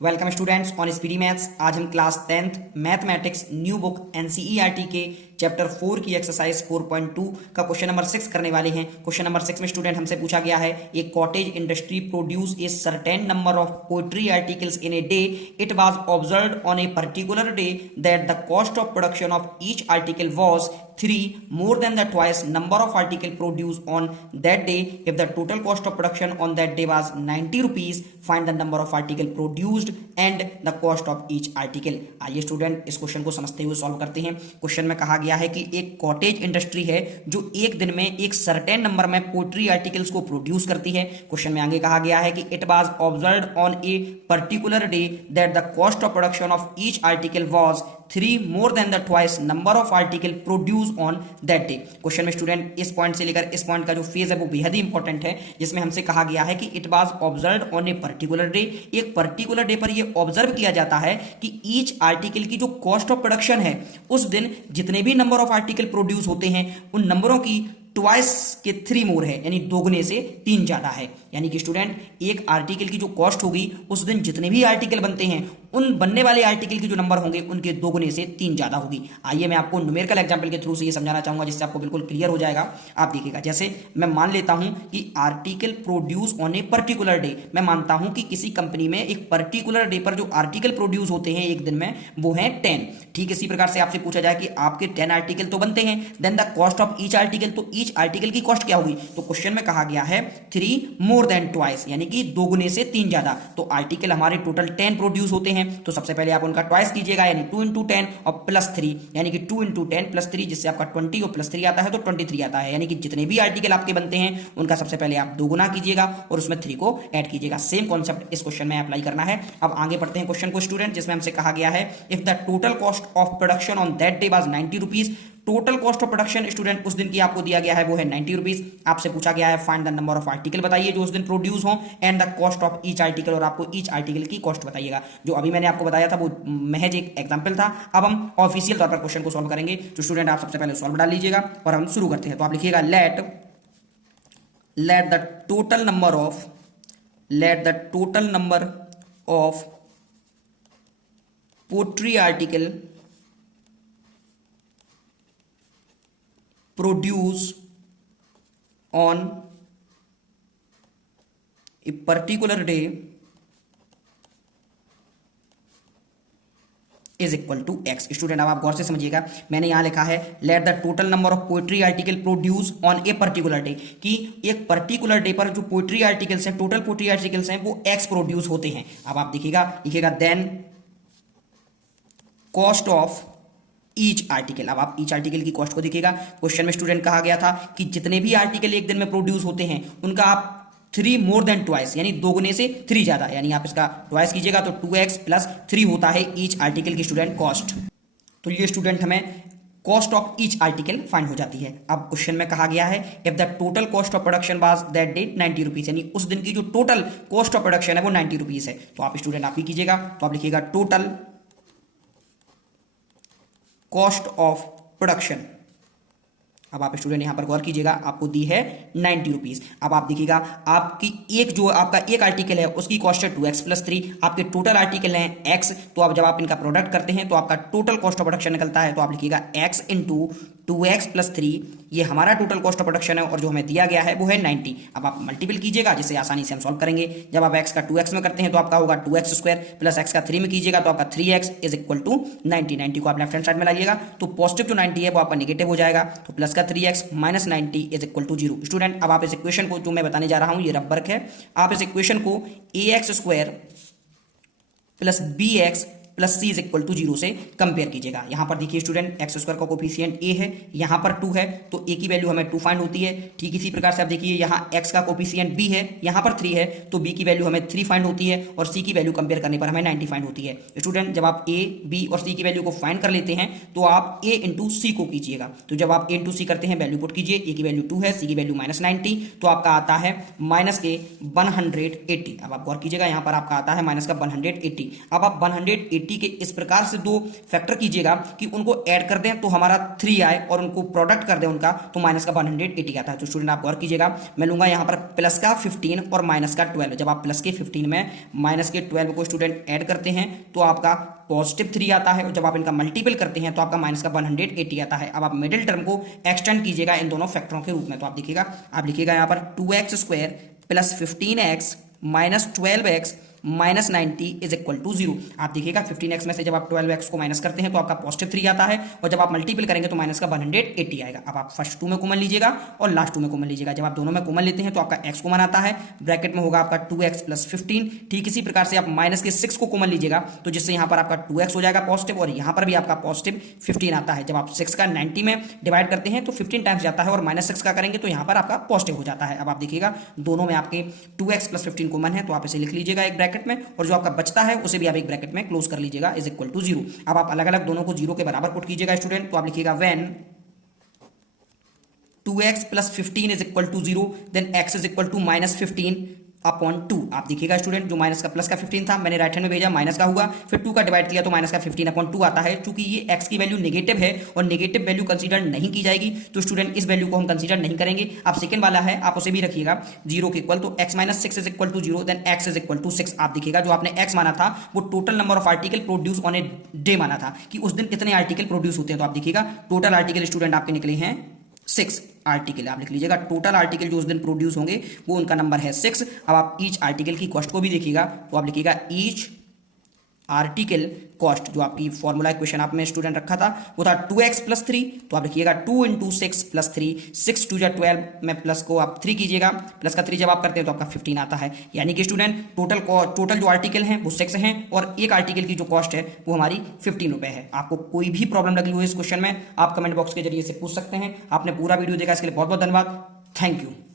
Welcome students on speedy maths. आज हम class 10th mathematics new book NCERT के chapter 4 की एक्सरसाइज 4.2 का क्वेश्चन नंबर 6 करने वाले हैं। क्वेश्चन नंबर 6 में स्टूडेंट हमसे पूछा गया है, एक cottage industry produce a certain number of poetry articles in a day. It was observed on a particular day that the cost of production of each article was 3 more than the twice number of article produced on that day. If the total cost of production on that day was 90 rupees, find the number of article produced and the cost of each article. आइए student इस question को समझते हुए solve करते हैं। Question में कहा गया है कि एक कॉटेज इंडस्ट्री है जो एक दिन में एक सर्टेन नंबर में पोएट्री आर्टिकल्स को प्रोड्यूस करती है। क्वेश्चन में आगे कहा गया है कि it was observed on a particular day that the cost of production of each article was 3 more than the twice number of article produced on that day. Question में स्टूडेंट इस पॉइंट से लेकर इस पॉइंट का जो phase है वो बेहद ही इंपॉर्टेंट है, जिसमें हमसे कहा गया है कि it was observed on a particular day. एक पर्टिकुलर डे पर ये ऑब्जर्व किया जाता है कि ईच आर्टिकल की जो कॉस्ट ऑफ प्रोडक्शन है उस दिन जितने भी नंबर ऑफ आर्टिकल प्रोड्यूस होते हैं उन नंबरों की ट्वाइस के 3 मोर है, यानी दोगुने से 3 ज्यादा है। यानी कि स्टूडेंट एक आर्टिकल की जो कॉस्ट होगी उस दिन जितने भी आर्टिकल बनते हैं उन बनने वाले आर्टिकल के जो नंबर होंगे उनके दोगुने से 3 ज्यादा होगी। आइए मैं आपको न्यूमेरिकल एग्जांपल के थ्रू से ये समझाना चाहूंगा जिससे आपको बिल्कुल क्लियर हो जाएगा। आप देखिएगा, जैसे मैं मान लेता हूं कि article produce on a particular day. मैं मानता हूं कि किसी कंपनी में एक पर्टिकुलर डे पर जो आर्टिकल प्रोड्यूस होते हैं एक दिन में वो है 10। ठीक इसी प्रकार से आपसे पूछा जाए कि आपके 10 आर्टिकल तो बनते हैं, then the cost of each article, तो ईच आर्टिकल की कॉस्ट क्या होगी? तो क्वेश्चन में कहा गया है 3 मोर देन ट्वाइस, यानी कि दोगुने से 3 ज्यादा। तो आर्टिकल हमारे टोटल 10 प्रोड्यूस होते हैं, तो सबसे पहले आप उनका ट्वाइस कीजिएगा, यानी 2 इंटू 10 और प्लस 3, यानी कि 2 इंटू 10 प्लस 3, जिससे आपका 20 और प्लस 3 आता है तो 23 आता है। यानी कि जितने भी आर्टिकल आपके बनते हैं उनका सबसे पहले आप दोगुना कीजिएगा और उसमें 3 को ऐड कीजिएगा। सेम कॉन्सेप्ट इस क्वेश्चन में अप्लाई करना है। अब आगे बढ़ते हैं क्वेश्चन को स्टूडेंट, जिसमें हमसे कहा गया है if the total cost of production on that day was 90 rupees. Total cost of production student उस दिन की आपको दिया गया है वो है 90 रुपीज। आपसे पूछा गया है find the number of article बताइए जो उस दिन प्रोड्यूस हो and the cost of each article, और आपको ईच आर्टिकल की कॉस्ट बताइएगा। जो अभी मैंने आपको बताया था वो महज एक एग्जांपल था। अब हम ऑफिशियल तौर पर क्वेश्चन को सॉल्व करेंगे। तो स्टूडेंट आप सबसे पहले सॉल्व डाल लीजिएगा और हम शुरू करते हैं। तो आप लिखिएगा let the total number of poetry article produce on a particular day is equal to x. Student अब आप गौर से समझिएगा, मैंने यहां लिखा है let the total number of poetry article produce on a particular day, कि एक पर्टिकुलर डे पर जो पोएट्री आर्टिकल्स हैं, टोटल पोएट्री आर्टिकल्स हैं, वो एक्स प्रोड्यूस होते हैं। अब आप लिखिएगा then cost of each article. अब आप ईच आर्टिकल की कॉस्ट को देखिएगा। क्वेश्चन में स्टूडेंट कहा गया था कि जितने भी आर्टिकल एक दिन में प्रोड्यूस होते हैं उनका आप 3 मोर देन ट्वाइस, यानी दोगुने से 3 ज्यादा, यानी आप इसका ट्वाइस कीजिएगा तो 2x प्लस 3 होता है ईच आर्टिकल की स्टूडेंट कॉस्ट। तो ये स्टूडेंट हमें cost of each article find हो जाती है। अब क्वेश्चन में कहा गया है if the total cost of production was that day 90 rupees, यानी उस दिन की जो टोटल कॉस्ट ऑफ प्रोडक्शन है वो 90 रुपीज है। तो आप स्टूडेंट आप ही कीजिएगा, तो आप लिखिएगा टोटल कॉस्ट ऑफ प्रोडक्शन। अब आप स्टूडेंट यहां पर गौर कीजिएगा, आपको दी है 90 रुपीज। अब आप देखिएगा आपकी आपका एक आर्टिकल है उसकी कॉस्ट है 2x प्लस 3, आपके टोटल आर्टिकल हैं x। तो अब जब आप इनका प्रोडक्ट करते हैं तो आपका टोटल कॉस्ट ऑफ प्रोडक्शन निकलता है। तो आप लिखिएगा x इंटू 2x प्लस 3, ये हमारा टोटल कॉस्ट ऑफ प्रोडक्शन है और जो हमें दिया गया है वो है 90। अब आप मल्टीपल कीजिएगा जिससे आसानी से हम सॉल्व करेंगे। जब आप x का 2x में करते हैं तो आपका होगा 2x स्क्वायर प्लस x का 3 में कीजिएगा तो आपका 3x इज इक्वल टू 90। 90 को आप लेफ्ट हैंड साइड में लाइएगा तो पॉजिटिव जो 90 है वो आपका नेगेटिव हो जाएगा, तो प्लस का 3x minus 90 is equal to 0। Student अब आप इस इक्वेशन को जो मैं बताने जा रहा हूं ये रब वर्क है। आप इस इक्वेशन को ax square plus bx plus c is equal to 0 से कंपेयर कीजिएगा। यहां पर देखिए स्टूडेंट एक्स स्क्वायर का कोफिशिएंट ए है, यहां पर 2 है तो ए की वैल्यू हमें 2 फाइंड होती है। ठीक इसी प्रकार से आप देखिए यहां एक्स का कोफिशिएंट बी है, यहां पर 3 है तो बी की वैल्यू हमें 3 फाइंड होती है और सी की वैल्यू कंपेयर करने पर हमें 90 फाइंड होती है। स्टूडेंट जब आप ए बी और सी की वैल्यू को फाइंड कर लेते हैं तो आप ए इंटू सी को कीजिएगा। तो जब आप ए इंटू सी करते हैं वैल्यू पुट कीजिए, ए की वैल्यू 2 है, सी की वैल्यू माइनस 90, तो आपका आता है माइनस के 180। अब आप गौर कीजिएगा यहां पर आपका आता है माइनस का 180। अब आप 180 80 के इस प्रकार से दो फैक्टर कीजिएगा कि उनको ऐड कर दें तो हमारा 3 आए और उनको प्रोडक्ट कर दें उनका तो माइनस का 180 आता है। तो स्टूडेंट आप गौर कीजिएगा, मैं लूंगा यहाँ पर प्लस का 15 और माइनस का 12। जब आप प्लस के 15 में माइनस के 12 को स्टूडेंट ऐड करते हैं तो आपका पॉजिटिव 3 आता है और जब आप इनका मल्टीपल करते हैं तो आपका माइनस का 180 आता है। अब आप मिडिल टर्म को एक्सटेंड कीजिएगा इन दोनों फैक्टरों के रूप में, तो आप लिखिएगा यहाँ पर 2x² plus 15x minus 12x minus 90 is equal to 0। आप देखिएगा 15x में से जब आप 12x को माइनस करते हैं तो आपका पॉजिटिव 3 आता है और जब आप मल्टीपल करेंगे तो माइनस का 180 आएगा। अब आप फर्स्ट 2 में कॉमन लीजिएगा और लास्ट 2 में कॉमन लीजिएगा। जब आप दोनों में कॉमन लेते हैं तो आपका x कॉमन आता है, ब्रैकेट में होगा आपका 2x प्लस 15। ठीक इसी प्रकार से आप माइनस के 6 को कॉमन लीजिएगा तो जिससे यहाँ पर आपका 2x हो जाएगा पॉजिटिव और यहाँ पर भी आपका पॉजिटिव 15 आता है। जब आप 6 का 90 में डिवाइड करते हैं तो 15 टाइम्स जाता है और माइनस 6 का करेंगे तो यहाँ पर आपका पॉजिटिव हो जाता है। अब आप देखिएगा दोनों में आपके 2x प्लस 15 कॉमन है तो आप इसे लिख लीजिएगा एक ब्रैकेट में और जो आपका बचता है उसे भी आप एक ब्रैकेट में क्लोज कर लीजिएगा इज इक्वल टू 0। अब आप अलग अलग दोनों को 0 के बराबर पुट कीजिएगा स्टूडेंट, तो आप लिखिएगा when 2x plus 15 is equal to 0 then x is equal to minus 15 upon 2। आप देखिएगा स्टूडेंट जो माइनस का प्लस का 15 था मैंने राइट हैंड में भेजा, माइनस का हुआ फिर 2 का डिवाइड किया तो माइनस का 15 अपॉन 2 आता है। चूंकि ये x की वैल्यू नेगेटिव है और नेगेटिव वैल्यू कंसीडर नहीं की जाएगी तो स्टूडेंट इस वैल्यू को हम कंसीडर नहीं करेंगे। आप सेकंड वाला है आप उसे भी रखिएगा 0 के इक्वल, तो x minus 6 is equal to 0 then x is equal to 6। आप देखिएगा जो आपने x माना था वो total number of article produce on a day माना था कि उस दिन कितने आर्टिकल प्रोड्यूस होते हैं। तो आप देखिएगा टोटल आर्टिकल स्टूडेंट आपके निकले हैं 6 आर्टिकल। आप लिख लीजिएगा टोटल आर्टिकल जो उस दिन प्रोड्यूस होंगे वो उनका नंबर है 6। अब आप ईच आर्टिकल की कॉस्ट को भी देखिएगा तो आप लिखिएगा ईच आर्टिकल कॉस्ट, जो आपकी फॉर्मूला इक्वेशन आप में स्टूडेंट रखा था वो था 2x प्लस 3। तो आप लिखिएगा 2 इंटू 6 प्लस 3, 6 2 या 12 में प्लस को आप 3 कीजिएगा, प्लस का 3 जब आप करते हैं तो आपका 15 आता है। यानी कि स्टूडेंट टोटल जो आर्टिकल हैं वो 6 हैं और एक आर्टिकल की जो कॉस्ट है वो हमारी 15 रुपए है। आपको कोई भी प्रॉब्लम लगी हुई इस क्वेश्चन में आप कमेंट बॉक्स के जरिए से पूछ सकते हैं। आपने पूरा वीडियो देखा इसके लिए बहुत बहुत धन्यवाद। Thank you.